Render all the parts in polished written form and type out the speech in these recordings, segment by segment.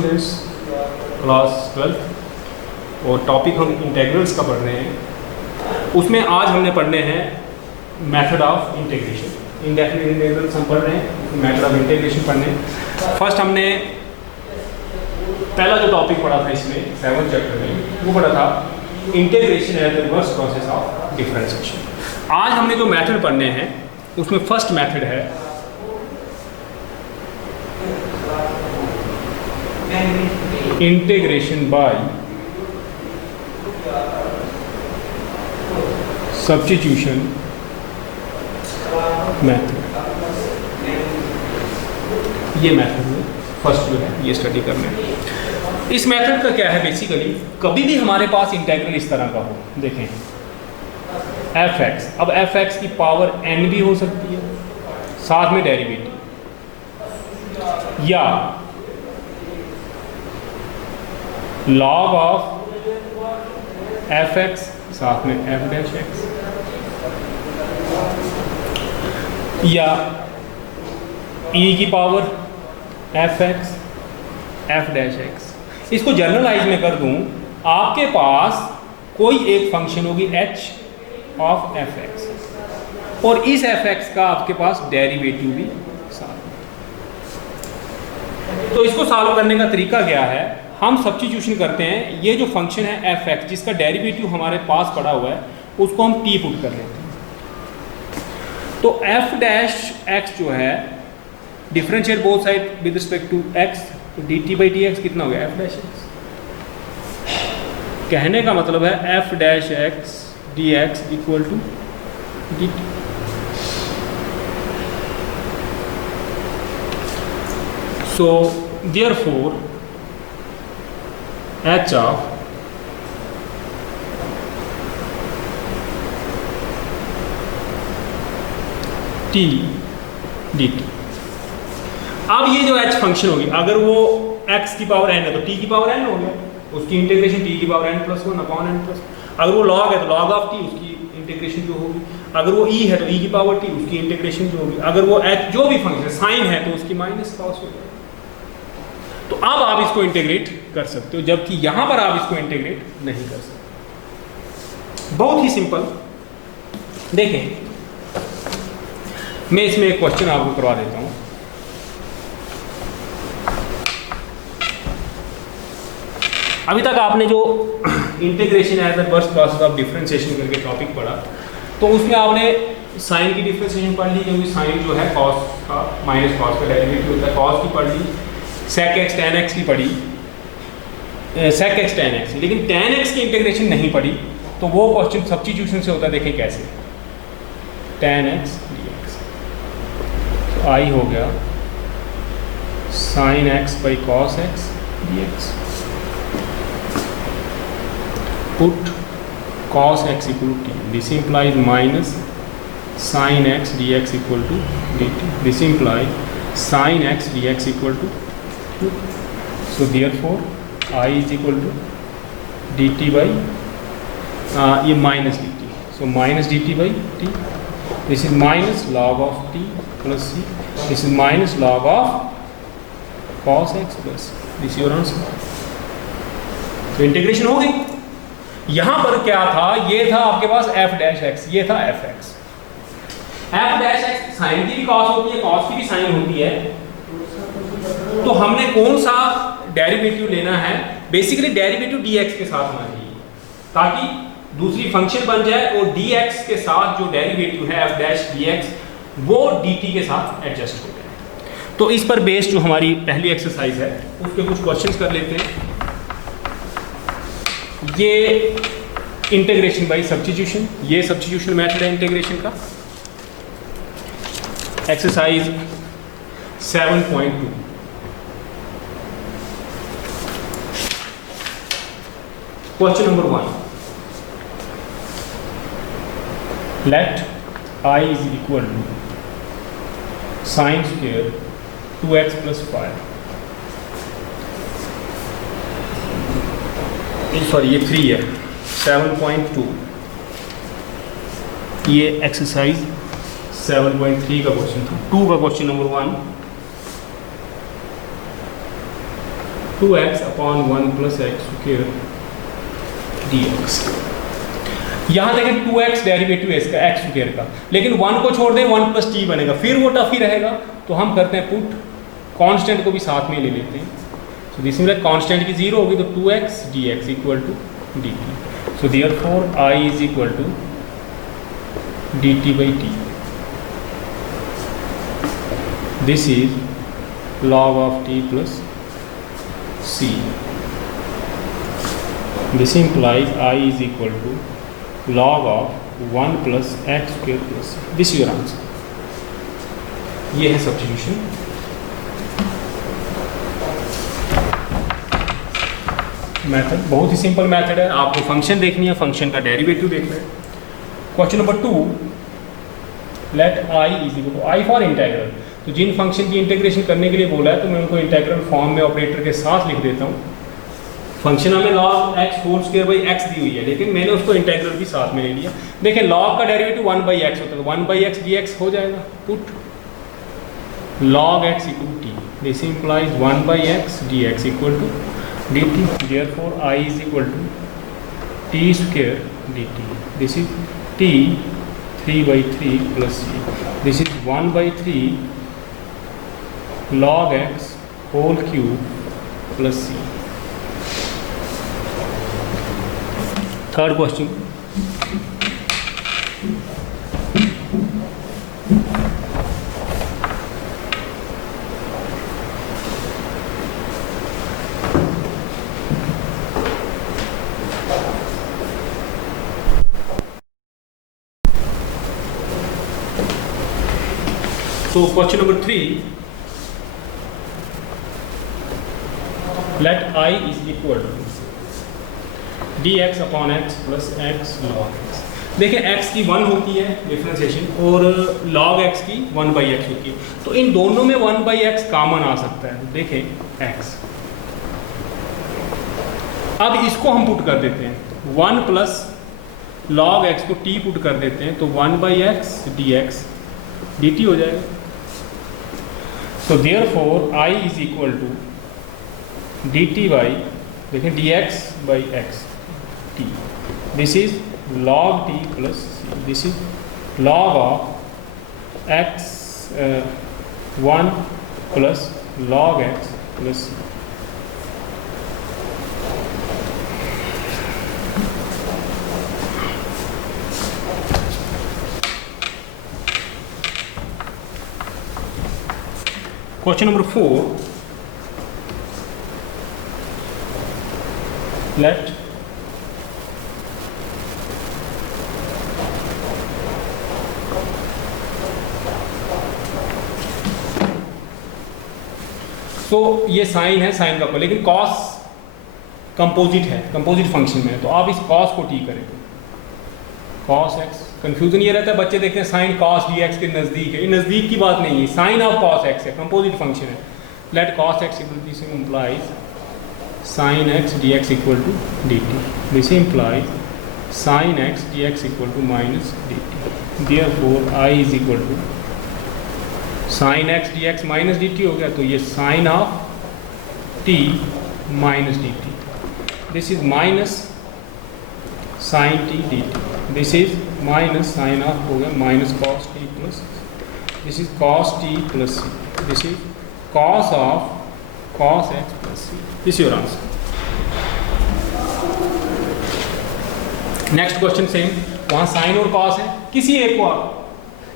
Students, class 12 और topic हम integrals का पढ़ रहे हैं। उसमें आज हमने पढ़ने हैं method of integration. Indefinite integrals हम पढ़ रहे हैं, मेथड ऑफ इंटीग्रेशन पढ़ने हैं। फर्स्ट हमने पहला जो टॉपिक पढ़ा था इसमें 7th चैप्टर में, वो पढ़ा था integration as the reverse process of differentiation. आज हमने जो मेथड पढ़ने हैं उसमें फर्स्ट मेथड है इंटीग्रेशन बाय सब्स्टिट्यूशन मेथड। ये मेथड में फर्स्ट जो है ये स्टडी करना है। इस मेथड का क्या है, बेसिकली कभी भी हमारे पास इंटीग्रल इस तरह का हो, देखें f(x), अब f(x) की पावर n भी हो सकती है, साथ में डेरिवेटिव, या log ऑफ f(x) साथ में f'(x), या e की पावर f(x) f'(x). इसको जनरलाइज में कर दूं, आपके पास कोई एक फंक्शन होगी h ऑफ f(x) और इस f(x) का आपके पास डेरिवेटिव भी साथ में। तो इसको सॉल्व करने का तरीका क्या है, हम सब्स्टिट्यूशन करते हैं। ये जो फंक्शन है f(x) जिसका डेरिवेटिव हमारे पास पड़ा हुआ है, उसको हम t पुट कर लेते हैं। तो f'(x) जो है differentiate both side with respect to x, तो dt बाई dx कितना हो गया f'(x). कहने का मतलब है f'(x) dx equal to dt। So therefore h of t dt। अब ये जो h फंक्शन होगी, अगर वो x की पावर n है तो t की पावर n हो गया, उसकी इंटीग्रेशन t की पावर n+1 अपॉन n+। अगर वो log है तो log ऑफ t, उसकी इंटीग्रेशन जो होगी। अगर वो e है तो e की पावर t, उसकी इंटीग्रेशन जो होगी। अगर वो h जो भी फंक्शन साइन है तो उसकी माइनस कॉस होगी। तो अब आप इसको इंटीग्रेट कर सकते हो, जबकि यहां पर आप इसको इंटीग्रेट नहीं कर सकते। बहुत ही सिंपल। देखें, मैं इसमें एक क्वेश्चन आपको करवा देता हूं। अभी तक आपने जो integration as the reverse process of differentiation करके टॉपिक पढ़ा, तो उसमें आपने साइन की डिफरेंशिएशन पढ़ ली, क्योंकि साइन जो है कॉस का माइनस कॉस का डेरिवेटिव होता है, कॉस की पढ़ ली, sec x tan x की पढ़ी, sec x tan x, लेकिन tan x की इंटीग्रेशन नहीं पढ़ी। तो वो क्वेश्चन सब्स्टिट्यूशन से होता है। देखें कैसे, tan x dx, तो i हो गया sin x by cos x dx, put cos x equal to t, this implies minus sin x dx equal to dt, this implies sin x dx equal to, so therefore I is equal to dt by ये minus dt, so minus dt by t, this is minus log of t plus c, this is minus log of cos x plus, this is your answer। तो integration हो गई। यहां पर क्या था, ये था आपके पास f'(x), ये था f(x). f'(x) साइन की भी कॉस होती है, कॉस की भी साइन होती है। तो हमने कौन सा डेरिवेटिव लेना है, बेसिकली डेरिवेटिव dx के साथ होना चाहिए, ताकि दूसरी फंक्शन बन जाए और dx के साथ जो डेरिवेटिव है f'(dx) वो dt के साथ एडजस्ट हो जाए। तो इस पर बेस्ड जो हमारी पहली एक्सरसाइज है उसके कुछ क्वेश्चंस कर लेते हैं। ये इंटीग्रेशन बाय सब्स्टिट्यूशन, ये सब्स्टिट्यूशन मेथड है इंटीग्रेशन का। Exercise 7.2, question number 1, let I is equal to sin square 2x plus 5, sorry ये 3 है, 7.2, ये एक्सरसाइज 7.3 का क्वेश्चन था। 2 का question number 1, 2x upon 1 plus x square dx। यहाँ देखें 2x डेरिवेटिव है इसका एक्स स्क्वायर का, लेकिन 1 को छोड़ दें 1 प्लस टी बनेगा, फिर वो टफ ही रहेगा। तो हम करते हैं पुट कांस्टेंट को भी साथ में ले लेते हैं। सो दिस मीन्स कांस्टेंट की 0 होगी तो 2x dx equal to dt। So therefore I is equal to dt by t। This is log of t plus c। This implies I is equal to log of 1 plus x square plus c। This your answer. ये है substitution. Method बहुत ही simple method है। आपको function देखनी है, function का derivative देखना है। Question number 2, let I is equal to I for integral. तो जिन फंक्शन की इंटीग्रेशन करने के लिए बोला है तो मैं उनको इंटेग्रल फॉर्म में ऑपरेटर के साथ लिख देता हूँ। फंक्शन हमें log x whole square by x दी हुई है, लेकिन मैंने उसको इंटेग्रल भी साथ में ले लिया। देखिए log का डेरिवेटिव 1 बाई एक्स होता है, तो 1 बाई एक्स dx हो जाएगा। Put log x equal to t। This implies 1 by x dx equal to dt। therefore I is equal to t square dt। this is t 3 by 3 plus c। this is 1 by 3 log x whole cube plus c। Third question, so question number 3, let I is equal to dx upon x plus x log x। देखिए x की 1 होती है differentiation और log x की 1 by x होती है, तो इन दोनों में 1 बाई एक्स कॉमन आ सकता है। देखें x, अब इसको हम पुट कर देते हैं 1 प्लस log x को t पुट कर देते हैं, तो 1 बाई एक्स dx dt हो जाएगा। So therefore I is equal to dt by, देखें dx by x t। This is log t plus c। This is log of x 1 plus log x plus c। Question number 4, let तो ये sign है, sign का कोई, लेकिन cos composite है, composite function में है, तो आप इस कॉस को टी करें। कॉस एक्स, कंफ्यूजन ये रहता है बच्चे देखते हैं साइन कॉस डी एक्स के नज़दीक है, ये नज़दीक की बात नहीं है, साइन ऑफ कॉस एक्स है, कंपोजिट फंक्शन है। Let cos x equal this implies sine x d x equal to d t. This implies sine x d x equal to minus d t. Therefore I is equal to sine x d x minus d t हो गया, तो ये sine of t minus d t. This is minus sine t d t. This is minus sign of हो गया minus cos t plus, this is cos t plus c. This is cos of cos x plus c. This your answer. Next question same, वहाँ sine और cos है, किसी एक को आप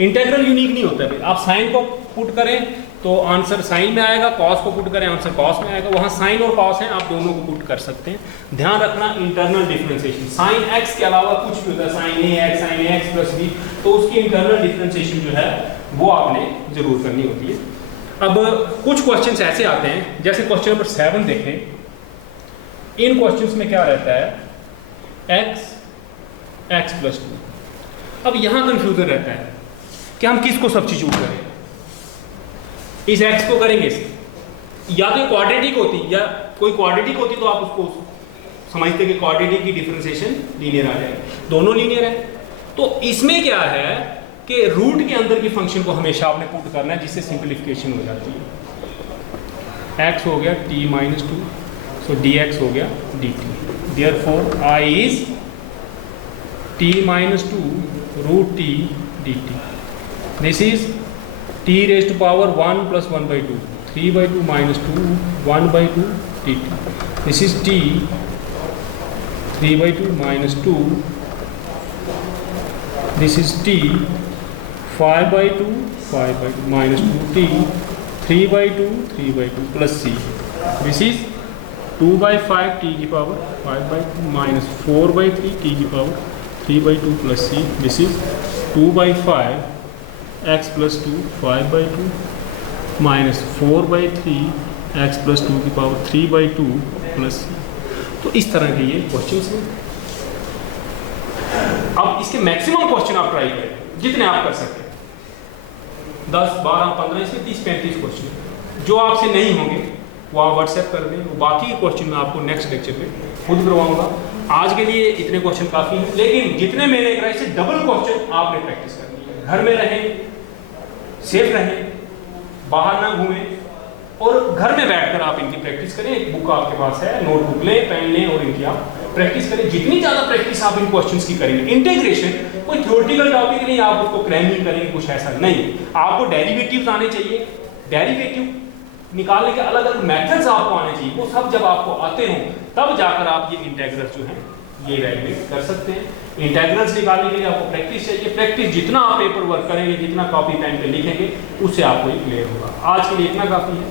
integral unique नहीं होता है। आप साइन को पुट करें तो आंसर साइन में आएगा, कॉस को पुट करें आंसर कॉस में आएगा। वहाँ साइन और कॉस हैं, आप दोनों को पुट कर सकते हैं। ध्यान रखना इंटरनल डिफरेंशिएशन, साइन एक्स के अलावा कुछ भी होता है, साइन ए एक्स प्लस बी, तो उसकी इंटरनल डिफरेंशिएशन जो है वो आपने जरूर करनी होती है। अब कुछ क्वेश्चन ऐसे आते हैं, जैसे क्वेश्चन नंबर 7 देखें। इन क्वेश्चन में क्या रहता है, एक्स प्लस 2। अब यहाँ कंफ्यूजन रहता है कि हम किसको सब्स्टिट्यूट करें। इस x को करेंगे इससे, या तो क्वाड्रेटिक होती, या कोई क्वाड्रेटिक होती तो आप उसको समझते कि क्वाड्रेटिक की डिफरेंशिएशन लीनियर आ जाएगी, दोनों लीनियर है। तो इसमें क्या है कि रूट के अंदर की फंक्शन को हमेशा आपने पुट करना है, जिससे सिंप्लीफिकेशन हो जाती है। x हो गया t माइनस 2 सो dx हो गया dt. Therefore I is t minus 2 root t dt. This is t raised to power 1 plus 1 by 2, 3 by 2 minus 2, 1 by 2 dt. This is t 3 by 2 minus 2. This is t 5 by 2, 5 by 2 minus 2t, 3 by 2, 3 by 2 plus c. This is 2 by 5 t की power 5 by 2 minus 4 by 3 t की power 3 by 2 plus c. This is 2 by 5 x plus 2 5 by 2 minus 4 by 3 x plus 2 की power 3 by 2 plus c. तो इस तरह के ये questions हैं. अब इसके मैक्सिमम क्वेश्चन आप ट्राई करें जितने आप कर सकते हैं. 10, 12, 15 से 30, 35 क्वेश्चन जो आपसे नहीं होंगे वो आप व्हाट्सएप कर दें. बाकी क्वेश्चन मैं आपको नेक्स्ट लेक्चर में खुद करवाऊंगा. आज के लिए इतने क्वेश्चन काफ़ी हैं, लेकिन जितने मैंने कराए से डबल क्वेश्चन आपने प्रैक्टिस करनी है. घर में रहें, सेफ रहें, बाहर ना घूमें और घर में बैठकर आप इनकी प्रैक्टिस करें. एक बुक आपके पास है, नोटबुक लें, पेन लें और इनकी आप प्रैक्टिस करें. जितनी ज़्यादा प्रैक्टिस आप इन क्वेश्चंस की करेंगे, इंटीग्रेशन कोई थ्योरेटिकल टॉपिक नहीं आप उसको क्रैमिंग करेंगे, कुछ ऐसा नहीं. आपको डेरिवेटिव्स आने चाहिए, डेरिवेटिव निकालने के अलग अलग मेथड्स आपको आने चाहिए. वो सब जब आपको आते हों तब जाकर आप ये इंटीग्रल्स जो हैं ये इवैल्यूएट कर सकते हैं. इंटीग्रल्स निकालने के लिए आपको प्रैक्टिस चाहिए. प्रैक्टिस जितना आप पेपर वर्क करेंगे, जितना कॉपी पेन पे लिखेंगे, उससे आपको ये क्लियर होगा. आज के लिए इतना काफ़ी है.